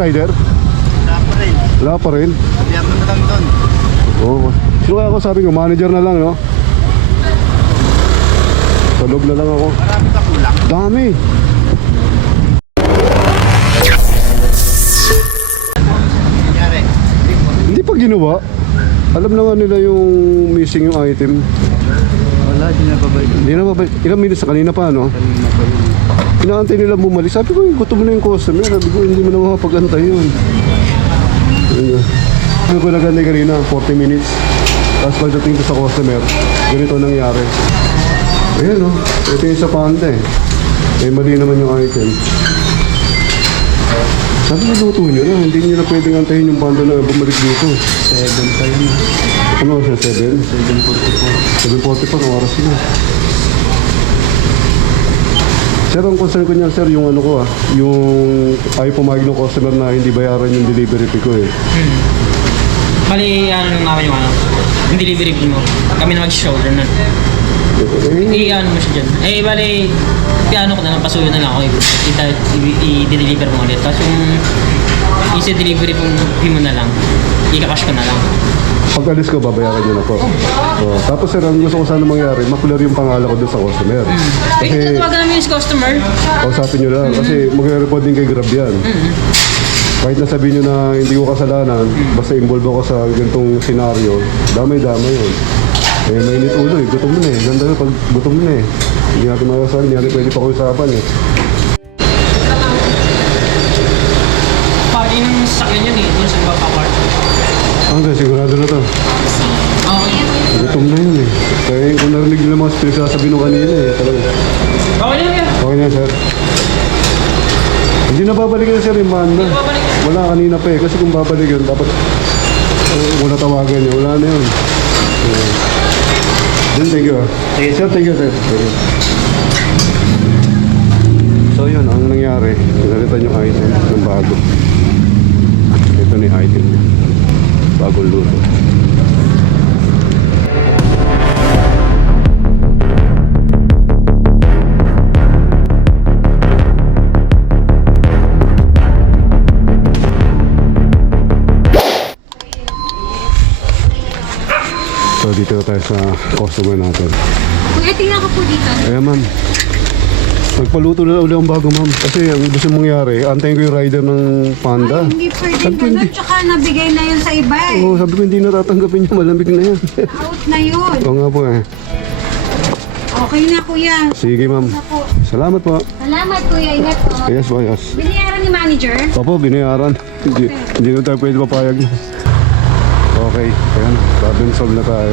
rider? Wala pa rin. Wala pa rin. Sabihan mo na lang doon. Oo. Sino kaya ako sabi ko, manager na lang, no? Sa loob na lang ako. Marami ka kulang. Dami. Nangyari. Hindi pa ginawa. Alam na nga nila yung missing yung item. Wala, di na babay. Hindi na ba? Ilang minutes na kanina pa, no? Kanina pa yun. Inaantay nila bumalik. Sabi ko, gutom na yung customer. Sabi ko, hindi mo na makapag-antay yun. Ano ko nagantay kanina? 40 minutes. Tapos pagdating ko sa customer, ganito nangyari. Ayan, no? Ito yung sa panda, eh. Eh, mali naman yung item. Sabi ko, luto nyo na. Hindi nyo na pwedeng antayin yung panda na bumalik dito. 7 pa yun. Ano siya, 7? 7:44. 7:40 pa, ang oras yun. Sir, ang concern ko niyan, sir, yung ano ko yung ayaw pumayag ng customer na hindi bayaran yung delivery fee ko, eh. Bali, ano nung namin yung ano, yung delivery fee mo. Kami na mag-shoulder na. I-ano mo siya dyan. Eh, bali, piano ko na lang, pasuyo na lang ako. I-deliver mo ulit. Tapos yung easy delivery fee mo na lang, i-cash ko na lang. Pag alis ko, babayaran nyo na po. So, tapos sir, ang gusto ko sana mangyari, maklear yung pangalan ko doon sa customer. Kasi tatawagan namin yung customer. Kausapin nyo lang, kasi magre-report din kay Grab yan. Kahit nasabihin nyo na hindi ko kasalanan, basta involve ako sa ganitong senaryo, damay-damay yun. Eh, mainit ulo eh, gutom na eh. Ganda yun pag gutom na eh. Hindi natin makasabi, hindi natin pwede pa kausapan eh. Pati yung sakyan yun eh, dun sa baba part. Hanggang sigurado na to. Okay. Gutom na yun eh. Kaya kung narinig nila mga pinagsasabi nung kanina eh, talaga. Okay lang yan. Okay na sir. Hindi na babalikan na sir yung banda. Wala kanina pa eh. Kasi kung babalikan, dapat wala tawagan niya. Wala na yun. Then, thank you. Sir, thank you sir. Thank you. So yun, ang nangyari, pinalitan yung item ng bago. Ito na yung item niya. Bagong luto. So dito na tayo sa customer natin. Kuya, tingnan ko po dito. Ayan ma'am. Nagpaluto na ulit ang bago ma'am. Kasi ang gusto mangyari, antayin ko yung rider ng panda. Ay, hindi pwede Sabi ko, ganun. hindi. Tsaka nabigay na yun sa iba eh. Oo, sabi ko hindi natatanggapin niya, malamig na yan. Out na yun. Oo nga po eh. Okay na kuya. Sige ma'am. Na po. Salamat po. Salamat kuya. Ingat po. Yes po, yes. Binayaran ni manager? Opo, binayaran. Hindi na tayo pwede papayag na. Okay, ayan. Problem solve na tayo.